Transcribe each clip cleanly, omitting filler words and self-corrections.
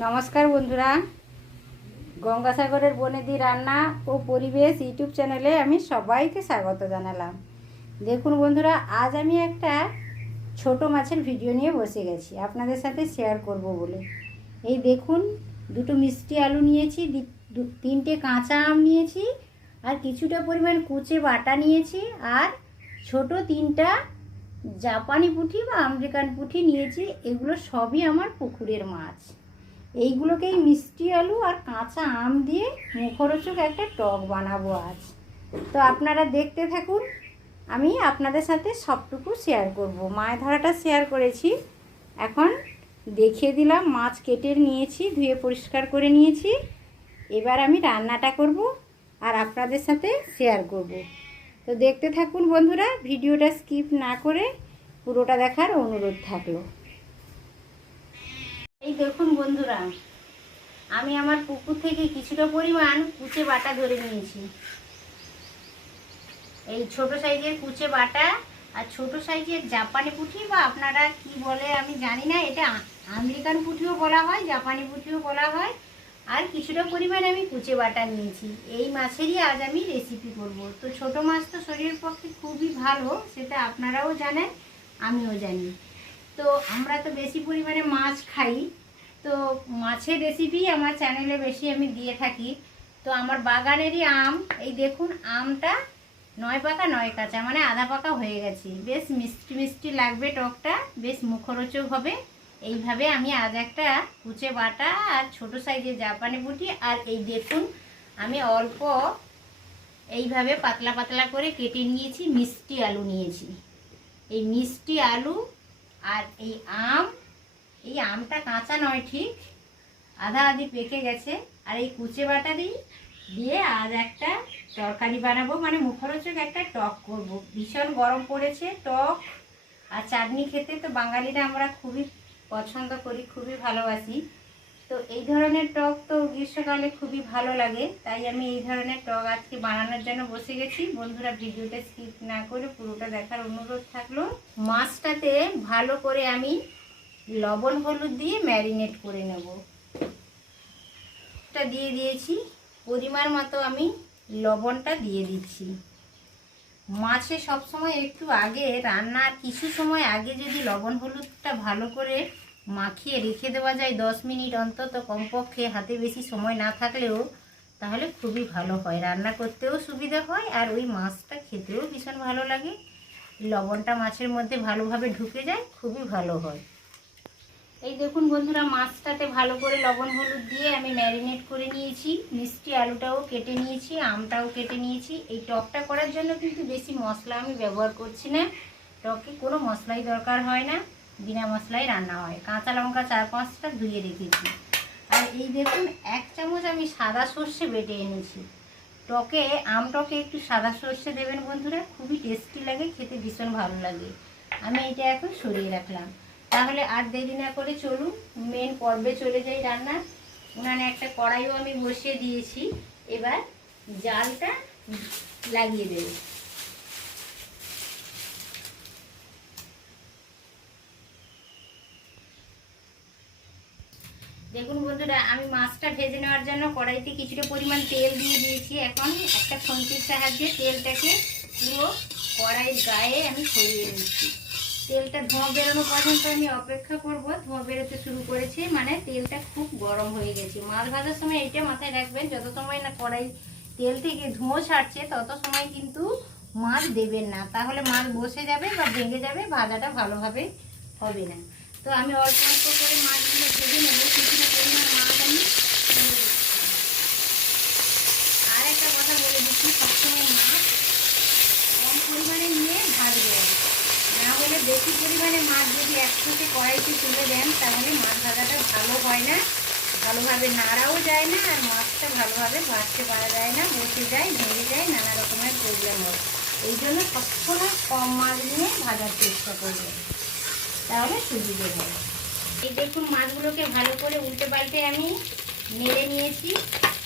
নমস্কার বন্ধুরা, গঙ্গাসাগরের বনেদি রান্না ও পরিবেশ ইউটিউব চ্যানেলে আমি সবাইকে স্বাগত জানালাম। দেখুন বন্ধুরা, আজ আমি একটা ছোট মাছের ভিডিও নিয়ে বসে গেছি আপনাদের সাথে শেয়ার করব বলে। এই দেখুন, দুটো মিষ্টি আলু নিয়েছি, তিনটে কাঁচা আম নিয়েছি, আর কিছুটা পরিমাণ কুচে বাটা নিয়েছি, আর ছোট তিনটা জাপানি পুঁটি বা আমেরিকান পুঁটি নিয়েছি। এগুলো সবই আমার পুকুরের মাছ। এইগুলোকেই মিষ্টি আলু আর কাঁচা আম দিয়ে মুখরোচক একটা টক বানাবো আজ। তো আপনারা দেখতে থাকুন, আমি আপনাদের সাথে সবটুকু শেয়ার করব। মাছ ধরাটা শেয়ার করেছি, এখন দেখিয়ে দিলাম। মাছ কেটে নিয়েছি, ধুয়ে পরিষ্কার করে নিয়েছি। এবার আমি রান্নাটা করব আর আপনাদের সাথে শেয়ার করব। তো দেখতে থাকুন বন্ধুরা, ভিডিওটা স্কিপ না করে পুরোটা দেখার অনুরোধ থাকলো। এই দেখুন বন্ধুরা, আমি আমার পুকুর থেকে কিছুটা পরিমাণ কুচে বাটা ধরে নিয়েছি। এই ছোট সাইজের কুচে বাটা আর ছোট সাইজের জাপানি পুঁটি বা আপনারা কি বলে আমি জানি না, এটা আমেরিকান পুঁটিও বলা হয়, জাপানি পুঁটিও বলা হয়। আর কিছুটা পরিমাণ আমি কুচে বাটা নিয়েছি। এই মাছেরই আজ আমি রেসিপি করব। তো ছোট মাছ তো শরীরের পক্ষে খুবই ভালো, সেটা আপনারাও জানেন, আমিও জানি। তো আমরা তো বেশি পরিমাণে মাছ খাই, তো মাছের রেসিপি আমার চ্যানেলে বেশি আমি দিয়ে থাকি। তো আমার বাগানেরই আম, এই দেখুন আমটা 9 পাকা 9 কাঁচা, মানে আধা পাকা হয়ে গেছে। বেশ মিষ্টি মিষ্টি লাগবে, টকটা বেশ মুখরোচক হবে। এইভাবে আমি আজ একটা কুচে বাটা আর ছোট সাইজের জাপানি পুঁটি, আর এই দেখুন আমি অল্প এইভাবে পাতলা পাতলা করে কেটে নিয়েছি মিষ্টি আলু নিয়েছি। এই মিষ্টি আলু আর এই আম, এই আমটা কাঁচা নয়, ঠিক আধা আধি পেকে গেছে। আর এই কুচে বাটা দিয়ে আজ একটা তরকারি বানাবো, মানে মুখরোচক একটা টক করব। ভীষণ গরম পড়েছে, টক আর চাটনি খেতে তো বাঙালিরা আমরা খুবই পছন্দ করি, খুবই ভালোবাসি। তো এই ধরনের টক তো গ্রীষ্মকালে খুবই ভালো লাগে, তাই আমি এই ধরনের টক আজকে বানানোর জন্য বসে গেছি। বন্ধুরা, ভিডিওটা স্কিপ না করে পুরোটা দেখার অনুরোধ থাকলো। মাছটাতে ভালো করে আমি লবণ হলুদ দিয়ে ম্যারিনেট করে নেব। এটা দিয়ে দিয়েছি, পরিমাণ মতো আমি লবণটা দিয়ে দিচ্ছি। মাছে সবসময় একটু আগে রান্নার কিছু সময় আগে যদি লবণ হলুদটা ভালো করে মাখিয়ে রেখে দেওয়া যায় 10 মিনিট অন্তত কমপক্ষে, হাতে বেশি সময় না থাকলেও, তাহলে খুবই ভালো হয়, রান্না করতেও সুবিধা হয় আর ওই মাছটা খেতেও ভীষণ ভালো লাগে। লবণটা মাছের মধ্যে ভালোভাবে ঢুকে যায়, খুবই ভালো হয়। এই দেখুন বন্ধুরা, মাছটাতে ভালো করে লবণ হলুদ দিয়ে আমি ম্যারিনেট করে নিয়েছি। মিষ্টি আলুটাও কেটে নিয়েছি, আমটাও কেটে নিয়েছি। এই টকটা করার জন্য কিন্তু বেশি মশলা আমি ব্যবহার করছি না, টকে কোনো মশলাই দরকার হয় না, বিনা মশলাই রান্না হয়। কাঁচা লঙ্কা 4-5টা ধুয়ে রেখেছি। আর এই দেখুন 1 চামচ আমি সাদা সর্ষে বেটে এনেছি। টকে আম টকে একটু সাদা সর্ষে দেবেন বন্ধুরা, খুবই টেস্টি লাগে, খেতে ভীষণ ভালো লাগে। আমি এটা এখন সরিয়ে রাখলাম। তাহলে আর দেরি না করে চলুন মেন পর্বে চলে যাই রান্না। উনানে একটা কড়াইও আমি বসিয়ে দিয়েছি, এবার জালটা লাগিয়ে দেব। দেখুন বন্ধুরা, আমি মাছটা ভেজে নেওয়ার জন্য কড়াইতে কিছুটা পরিমাণ তেল দিয়ে দিয়েছি। এখন একটা খুন্তির সাহায্যে তেলটাকে পুরো কড়াইয়ের গায়ে আমি ছড়িয়ে নিচ্ছি। তেলটা ধোঁয়া বেরোনো পর্যন্ত আমি অপেক্ষা করব। ধোঁয়া বেরোতে শুরু করেছে মানে তেলটা খুব গরম হয়ে গেছে। মাছ ভাজার সময় এটা মাথায় রাখবেন, যত সময় না কড়াই তেল থেকে ধোঁয়া ছাড়ছে তত সময় কিন্তু মাছ দেবেন না, তাহলে মাছ বসে যাবে বা ভেঙে যাবে, ভাজাটা ভালোভাবে হবে না। তো আমি অল্প অল্প করে মাছগুলো ভেজে নেব। কিছুটা পরিমাণ মাছ আমি আর একটা কথা বলে দিচ্ছি, সবসময় মাছ কম পরিমাণে নিয়ে ভাজবেন, না হলে বেশি পরিমাণে মাছ যদি একসাথে কড়াইতে তুলে দেন তাহলে মাছ ভাজাটা ভালো হয় না, ভালোভাবে নাড়াও যায় না, আর মাছটা ভালোভাবে ভাজতে পারা যায় না, বসে যায়, ভেঙে যায়, নানা রকমের প্রবলেম হয়। এই জন্য সবসময় কম মাছ নিয়ে ভাজার চেষ্টা করবেন, তাহলে সুবিধে হয়। এই দেখুন মাছগুলোকে ভালো করে উল্টে পাল্টে আমি নেড়ে নিয়েছি,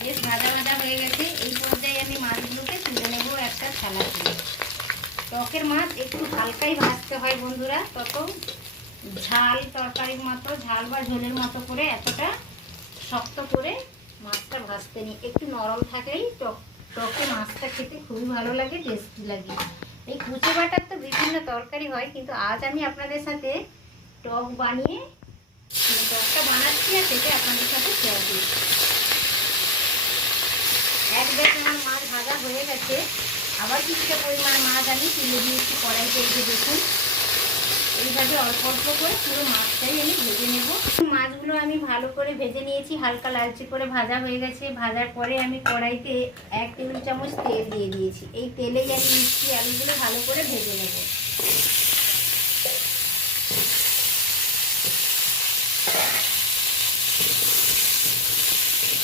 বেশ ভাজা ভাজা হয়ে গেছে। এই পর্যায়ে আমি মাছগুলোকে তুলে নেব একটা থালাতে। টকের মাছ একটু হালকাই ভাজতে হয় বন্ধুরা, তত ঝাল তরকারির মতো ঝাল বা ঝোলের মতো করে এতটা শক্ত করে মাছটা ভাজতে নিই। একটু নরম থাকলেই টকে মাছটা খেতে খুবই ভালো লাগে, টেস্টি লাগে। এই কুচে বাটার তো বিভিন্ন তরকারি হয়, কিন্তু আজ আমি আপনাদের সাথে টক বানিয়ে টকটা বানাচ্ছি আর সেটা আপনাদের সাথে শেয়ার করছি। এক ব্যাগ আমার মাছ ভাজা হয়ে গেছে, আবার কিছুটা পরিমাণ মাছ আমি তুলে দিয়েছি কড়াইতে। দেখুন এইভাবে অল্প অল্প করে পুরো মাছটাই আমি ভেজে নেব। মাছগুলো আমি ভালো করে ভেজে নিয়েছি, হালকা লালচে করে ভাজা হয়ে গেছে। ভাজার পরে আমি কড়াইতে 1 টেবিল চামচ তেল দিয়ে দিয়েছি। এই তেলেই আমি মিষ্টি আলুগুলো ভালো করে ভেজে নেব।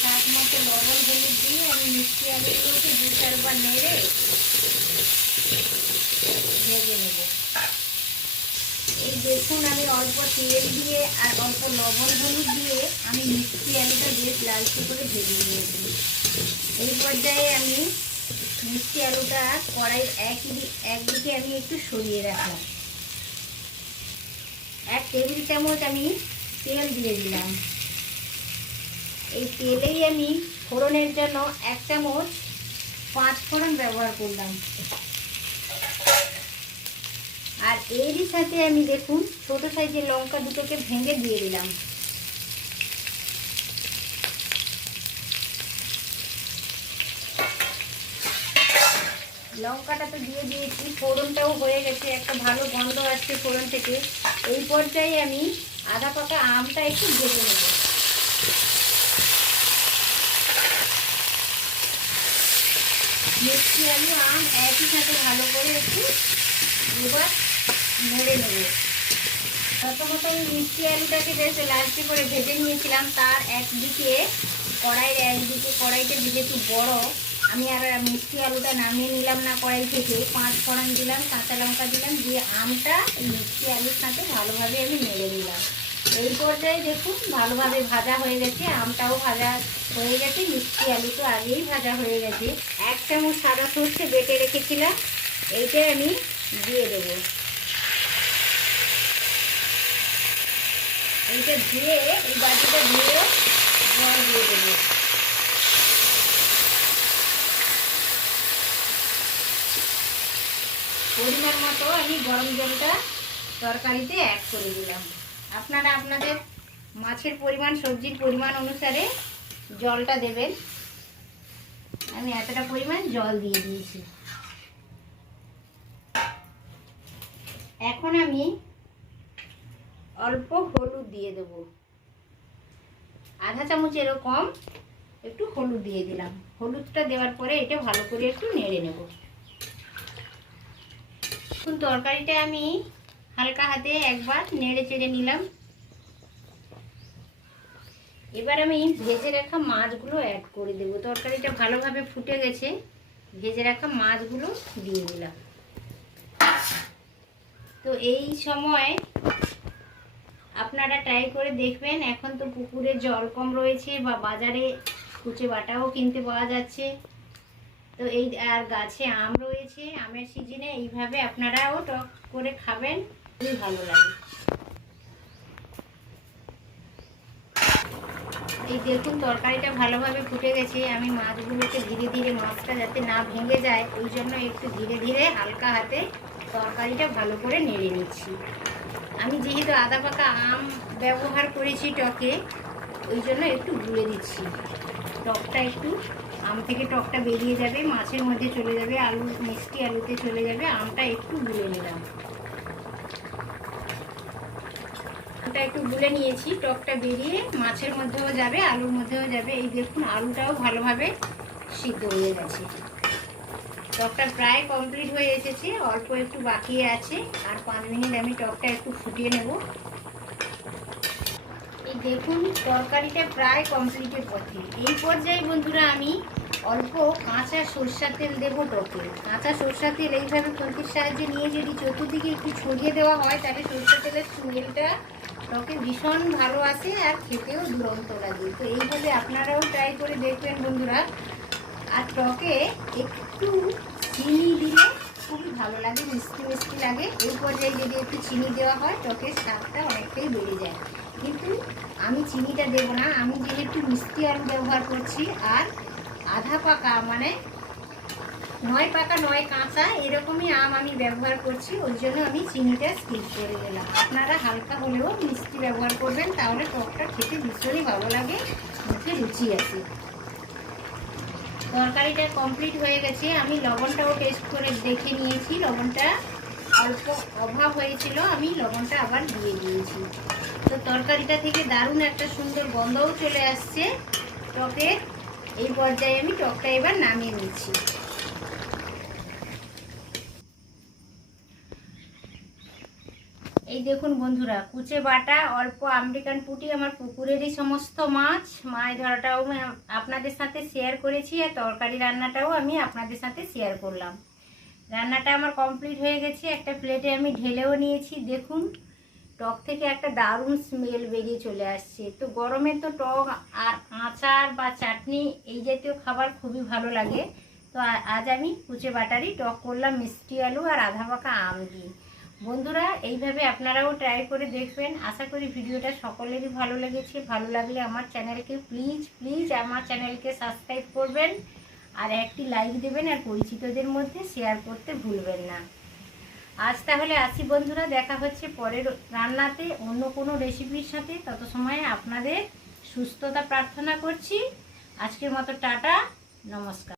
স্বাদ মতো লবণ হলুদ দিয়ে আমি মিষ্টি আলুগুলোকে 2-4 বার নেড়ে ভেজে নেব। এই দেখুন আমি অল্প তেল দিয়ে আর অল্প লবণ হলুদ দিয়ে আমি মিষ্টি আলুটা বেশ লালচে করে ভেজে নিয়েছি। এই পর্যায়ে আমি মিষ্টি আলুটা কড়াইয়ের একদিকে আমি একটু সরিয়ে রাখলাম। 1 টেবিল চামচ আমি তেল দিয়ে দিলাম। এই তেলেই আমি ফোড়নের জন্য 1 চামচ 5 ফোড়ন ব্যবহার করলাম। আর এরই সাথে আমি দেখুন ছোট সাইজের লঙ্কা দুটোকে ভেঙে দিয়ে দিলাম। লঙ্কাটা তো দিয়ে দিয়েছি, ফোড়নটাও হয়ে গেছে, একটা ভালো গন্ধ আসছে ফোড়ন থেকে। এই পর্যায়ে আমি আধা পাকা আমটা একটু ভেজে নেব। মিষ্টি আলু আম একই সাথে ভালো করে একটু এবার নেড়ে নেব। প্রথমত আমি মিষ্টি আলুটাকে বেশ লালচে করে ভেজে নিয়েছিলাম। তার একদিকে কড়াইটা যেহেতু বড়, আমি আর মিষ্টি আলুটা নামিয়ে নিলাম না কড়াই থেকে। 5 ফোড়ন দিলাম, কাঁচা লঙ্কা দিলাম, দিয়ে আমটা এই মিষ্টি আলুর সাথে ভালোভাবে আমি নেড়ে দিলাম। এই পর্যায়ে দেখুন ভালোভাবে ভাজা হয়ে গেছে, আমটাও ভাজা হয়ে গেছে, মিষ্টি আলু তো আগেই ভাজা হয়ে গেছে। 1 চামচ সাদা সর্ষে বেটে রেখেছিলাম, এইটাই আমি দিয়ে দেবো। এইটা দিয়ে এই বাটিটা দিয়ে জল দিয়ে দেবো। পরিমাণ মতো আমি গরম জলটা তরকারিতে অ্যাড করে দিলাম। আপনারা আপনাদের মাছের পরিমাণ সবজির পরিমাণ অনুসারে জলটা দেবেন। আমি এতটা পরিমাণ জল দিয়ে দিয়েছি। এখন আমি অল্প হলুদ দিয়ে দেব, আধা চামচেরও কম একটু হলুদ দিয়ে দিলাম। হলুদটা দেওয়ার পরে এটা ভালো করে একটু নেড়ে নেব। এখন তরকারিটা আমি হালকা হাতে একবার নেড়ে চেড়ে নিলাম। এবার আমি ভেজে রাখা মাছগুলো অ্যাড করে দেব। তরকারিটা ভালোভাবে ফুটে গেছে, ভেজে রাখা মাছগুলো দিয়ে দিলাম। তো এই সময় আপনারা ট্রাই করে দেখবেন। এখন তো পুকুরে জল কম রয়েছে বা বাজারে কুচে বাটাও কিনতে পাওয়া যাচ্ছে, তো এই আর গাছে আম রয়েছে, আমের সিজনে এইভাবে আপনারাও টক করে খাবেন, খুবই ভালো লাগে। এই দেখুন তরকারিটা ভালোভাবে ফুটে গেছে। আমি মাছগুলোকে ধীরে ধীরে, মাছটা যাতে না ভেঙে যায় ওই জন্য একটু ধীরে ধীরে হালকা হাতে তরকারিটা ভালো করে নেড়ে নিচ্ছি। আমি যেহেতু আধা পাকা আম ব্যবহার করেছি টকে, ওই জন্য একটু গুলে দিচ্ছি। টকটা একটু আম থেকে টকটা বেরিয়ে যাবে, মাছের মধ্যে চলে যাবে, মিষ্টি আলুতে চলে যাবে। আমটা একটু গুলে নিলাম, আমটা একটু গুলে নিয়েছি। টকটা বেরিয়ে মাছের মধ্যেও যাবে, আলুর মধ্যেও যাবে। এই দেখুন আলুটাও ভালোভাবে সিদ্ধ হয়ে গেছে। টকটা প্রায় কমপ্লিট হয়ে এসেছে, অল্প একটু বাকি আছে। আর 5 মিনিট আমি টকটা একটু ফুটিয়ে নেব। এই দেখুন তরকারিটা প্রায় কমপ্লিটের পথে। এই পর্যায়ে বন্ধুরা আমি অল্প কাঁচা সরষের তেল দেবো টকে। কাঁচা সরষের তেল এইভাবে খুন্তির সাহায্যে নিয়ে যদি চতুর্দিকে একটু ছড়িয়ে দেওয়া হয়, তাহলে সরষের তেলের স্মেলটা টকে ভীষণ ভালো আসে আর খেতেও দুরন্ত লাগে। তো এইভাবে আপনারাও ট্রাই করে দেখবেন বন্ধুরা। আর টকে একটু চিনি দিলে খুবই ভালো লাগে, মিষ্টি মিষ্টি লাগে। এই পর্যায়ে যদি একটু চিনি দেওয়া হয় টকের স্বাদটা অনেকটাই বেড়ে যায়। কিন্তু আমি চিনিটা দেবো না, আমি যেহেতু মিষ্টি আলু ব্যবহার করছি আর আধা পাকা মানে নয় পাকা নয় কাঁচা এরকমই আম আমি ব্যবহার করছি, ওই জন্য আমি চিনিটা স্কিপ করে দিলাম। আপনারা হালকা হলেও মিষ্টি ব্যবহার করবেন, তাহলে টকটা খেতে ভীষণই ভালো লাগে, মুখে রুচি আসে। তরকারিটা কমপ্লিট হয়ে গেছে, আমি লবণটাও টেস্ট করে দেখে নিয়েছি, লবণটা অল্প অভাব হয়েছিল, আমি লবণটা আবার দিয়ে দিয়েছি। তো তরকারিটা থেকে দারুণ একটা সুন্দর গন্ধও চলে আসছে টকের। এই পর্যায়ে আমি টকটা এবার নামিয়ে নিচ্ছি। এই দেখুন বন্ধুরা, কুচে বাটা অল্প আমেরিকান পুঁটি, আমার পুকুরেরই সমস্ত মাছ ধরাটাও আমি আপনাদের সাথে শেয়ার করেছি, আর তরকারি রান্নাটাও আমি আপনাদের সাথে শেয়ার করলাম। রান্নাটা আমার কমপ্লিট হয়ে গেছে, একটা প্লেটে আমি ঢেলেও নিয়েছি। দেখুন টক থেকে একটা দারুণ স্মেল বেরিয়ে চলে আসছে। তো গরমে তো টক আর আচার বা চাটনি এই জাতীয় খাবার খুবই ভালো লাগে। তো আজ আমি কুচে বাটারই টক করলাম মিষ্টি আলু আর আধা পাকা আম দিয়ে। বন্ধুরা এইভাবে আপনারাও ট্রাই করে দেখবেন, আশা করি ভিডিওটা সকলেরই ভালো লেগেছে। ভালো লাগলে আমার চ্যানেলকে প্লিজ আমার চ্যানেলকে সাবস্ক্রাইব করবেন, আর একটি লাইক দেবেন, আর পরিচিতদের মধ্যে শেয়ার করতে ভুলবেন না। আজ তাহলে আসি বন্ধুরা, দেখা হচ্ছে পরের রান্নাতে অন্য কোনো রেসিপির সাথে। তত সময় আপনাদের সুস্থতা প্রার্থনা করছি। আজকের মতো টাটা, নমস্কার।